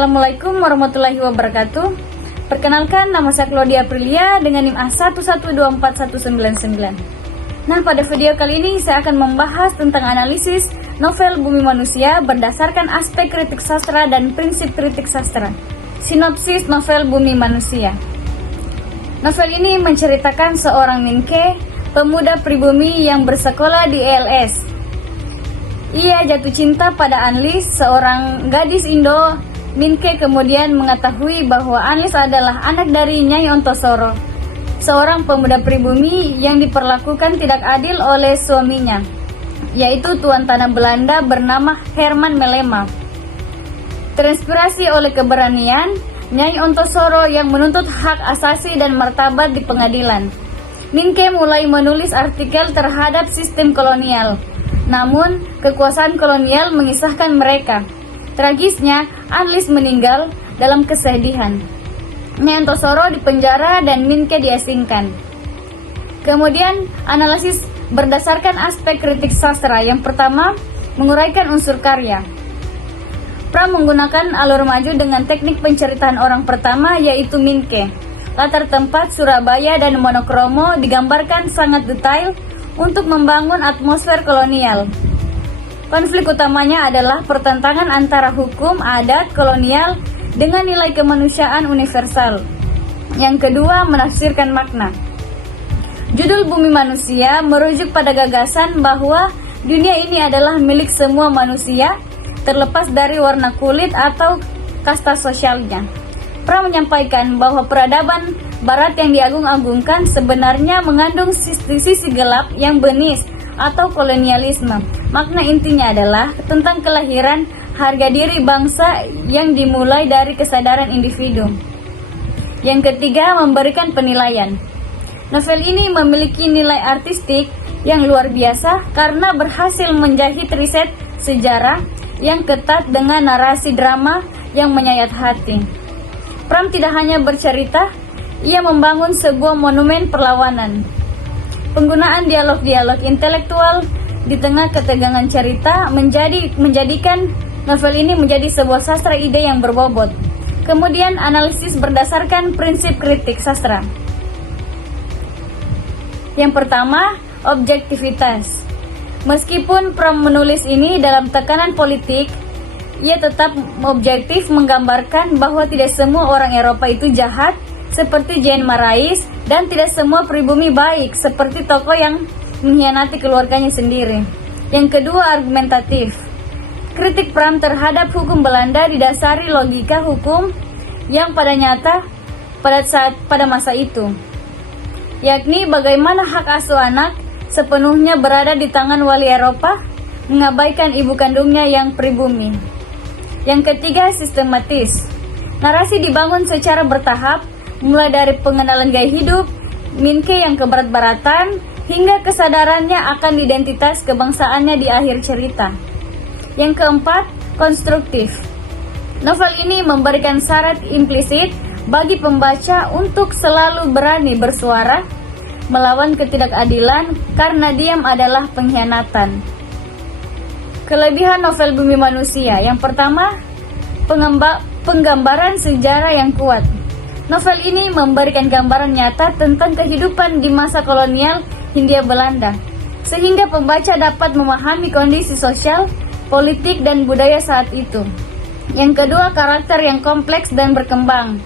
Assalamualaikum warahmatullahi wabarakatuh. Perkenalkan, nama saya Claudia Aprilia dengan NIM A1124199. Nah, pada video kali ini saya akan membahas tentang analisis novel Bumi Manusia berdasarkan aspek kritik sastra dan prinsip kritik sastra. Sinopsis novel Bumi Manusia. Novel ini menceritakan seorang Minke, pemuda pribumi yang bersekolah di ELS. Ia jatuh cinta pada Anlis, seorang gadis Indo. Minke kemudian mengetahui bahwa Anlis adalah anak dari Nyai Ontosoro, seorang pemuda pribumi yang diperlakukan tidak adil oleh suaminya, yaitu tuan tanah Belanda bernama Herman Melema. Terinspirasi oleh keberanian Nyai Ontosoro yang menuntut hak asasi dan martabat di pengadilan, Minke mulai menulis artikel terhadap sistem kolonial. Namun, kekuasaan kolonial mengisahkan mereka. Tragisnya, Anlis meninggal dalam kesedihan. Nyai Ontosoro dipenjara dan Minke diasingkan. Kemudian, analisis berdasarkan aspek kritik sastra. Yang pertama, menguraikan unsur karya. Pram menggunakan alur maju dengan teknik penceritaan orang pertama, yaitu Minke. Latar tempat Surabaya dan monokromo digambarkan sangat detail untuk membangun atmosfer kolonial. Konflik utamanya adalah pertentangan antara hukum adat kolonial dengan nilai kemanusiaan universal. Yang kedua, menafsirkan makna. Judul Bumi Manusia merujuk pada gagasan bahwa dunia ini adalah milik semua manusia, terlepas dari warna kulit atau kasta sosialnya. Pram menyampaikan bahwa peradaban Barat yang diagung-agungkan sebenarnya mengandung sisi gelap yang benis atau kolonialisme. Makna intinya adalah tentang kelahiran harga diri bangsa yang dimulai dari kesadaran individu. Yang ketiga, memberikan penilaian. Novel ini memiliki nilai artistik yang luar biasa karena berhasil menjahit riset sejarah yang ketat dengan narasi drama yang menyayat hati. Pram tidak hanya bercerita, ia membangun sebuah monumen perlawanan. Penggunaan dialog-dialog intelektual di tengah ketegangan cerita menjadikan novel ini menjadi sebuah sastra ide yang berbobot. Kemudian analisis berdasarkan prinsip kritik sastra. Yang pertama, objektivitas. Meskipun Pram menulis ini dalam tekanan politik, ia tetap objektif menggambarkan bahwa tidak semua orang Eropa itu jahat seperti Jean Marais, dan tidak semua pribumi baik seperti tokoh yang mengkhianati keluarganya sendiri. Yang kedua, argumentatif. Kritik Pram terhadap hukum Belanda didasari logika hukum yang pada nyata pada masa itu, yakni bagaimana hak asuh anak sepenuhnya berada di tangan wali Eropa, mengabaikan ibu kandungnya yang pribumi. Yang ketiga, sistematis. Narasi dibangun secara bertahap, mulai dari pengenalan gaya hidup Minke yang kebarat-baratan hingga kesadarannya akan identitas kebangsaannya di akhir cerita. Yang keempat, konstruktif. Novel ini memberikan syarat implisit bagi pembaca untuk selalu berani bersuara melawan ketidakadilan karena diam adalah pengkhianatan. Kelebihan novel Bumi Manusia. Yang pertama, penggambaran sejarah yang kuat. Novel ini memberikan gambaran nyata tentang kehidupan di masa kolonial Hindia Belanda, sehingga pembaca dapat memahami kondisi sosial, politik, dan budaya saat itu. Yang kedua, karakter yang kompleks dan berkembang.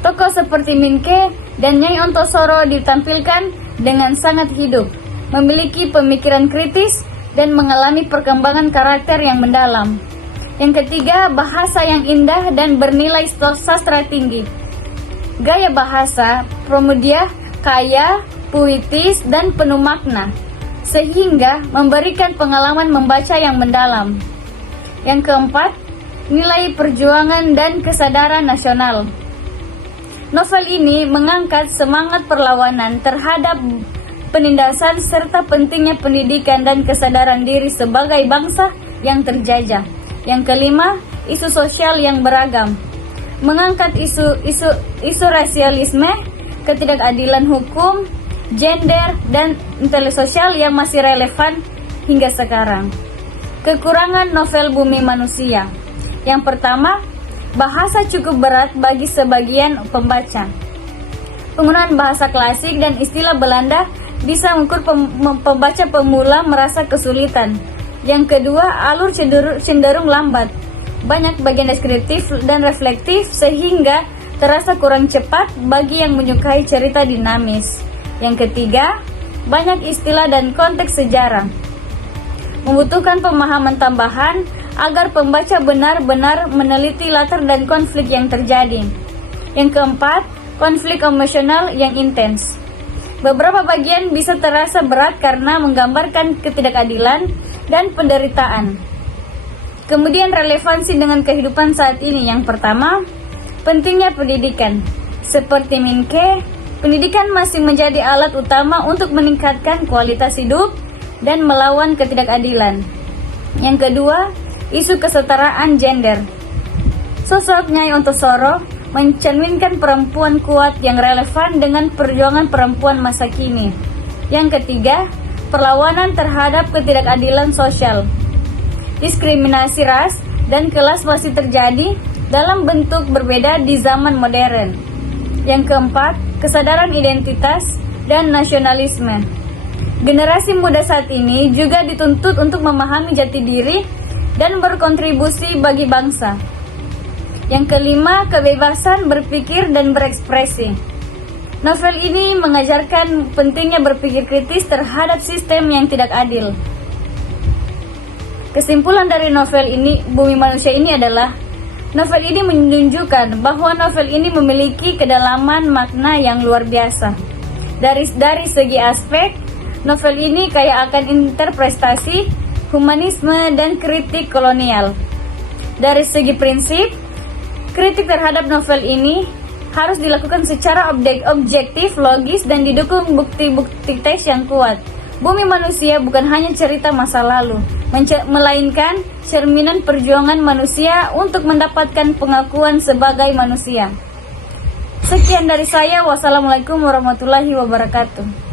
Tokoh seperti Minke dan Nyai Ontosoro ditampilkan dengan sangat hidup, memiliki pemikiran kritis, dan mengalami perkembangan karakter yang mendalam. Yang ketiga, bahasa yang indah dan bernilai sastra tinggi. Gaya bahasa Pramudia kaya, puitis, dan penuh makna, sehingga memberikan pengalaman membaca yang mendalam. Yang keempat, nilai perjuangan dan kesadaran nasional. Novel ini mengangkat semangat perlawanan terhadap penindasan serta pentingnya pendidikan dan kesadaran diri sebagai bangsa yang terjajah. Yang kelima, isu sosial yang beragam. Mengangkat isu rasialisme, ketidakadilan hukum, gender, dan intelektual sosial yang masih relevan hingga sekarang. Kekurangan novel Bumi Manusia. Yang pertama, Bahasa cukup berat bagi sebagian pembaca. Penggunaan bahasa klasik dan istilah Belanda bisa mengukur pembaca pemula merasa kesulitan. Yang kedua, alur cenderung lambat. Banyak bagian deskriptif dan reflektif sehingga terasa kurang cepat bagi yang menyukai cerita dinamis. Yang ketiga, banyak istilah dan konteks sejarah. Membutuhkan pemahaman tambahan agar pembaca benar-benar meneliti latar dan konflik yang terjadi. Yang keempat, konflik emosional yang intens. Beberapa bagian bisa terasa berat karena menggambarkan ketidakadilan dan penderitaan. Kemudian relevansi dengan kehidupan saat ini. Yang pertama, pentingnya pendidikan. Seperti Minke, pendidikan masih menjadi alat utama untuk meningkatkan kualitas hidup dan melawan ketidakadilan. Yang kedua, isu kesetaraan gender. Sosok Nyai Ontosoro mencerminkan perempuan kuat yang relevan dengan perjuangan perempuan masa kini. Yang ketiga, perlawanan terhadap ketidakadilan sosial. Diskriminasi ras dan kelas masih terjadi dalam bentuk berbeda di zaman modern. Yang keempat, kesadaran identitas dan nasionalisme. Generasi muda saat ini juga dituntut untuk memahami jati diri dan berkontribusi bagi bangsa. Yang kelima, kebebasan berpikir dan berekspresi. Novel ini mengajarkan pentingnya berpikir kritis terhadap sistem yang tidak adil. Kesimpulan dari novel ini, Bumi Manusia ini adalah, novel ini menunjukkan bahwa novel ini memiliki kedalaman makna yang luar biasa. Dari segi aspek, novel ini kaya akan interpretasi, humanisme, dan kritik kolonial. Dari segi prinsip, kritik terhadap novel ini harus dilakukan secara objektif, logis, dan didukung bukti-bukti teks yang kuat. Bumi Manusia bukan hanya cerita masa lalu, melainkan cerminan perjuangan manusia untuk mendapatkan pengakuan sebagai manusia. Sekian dari saya. Wassalamualaikum warahmatullahi wabarakatuh.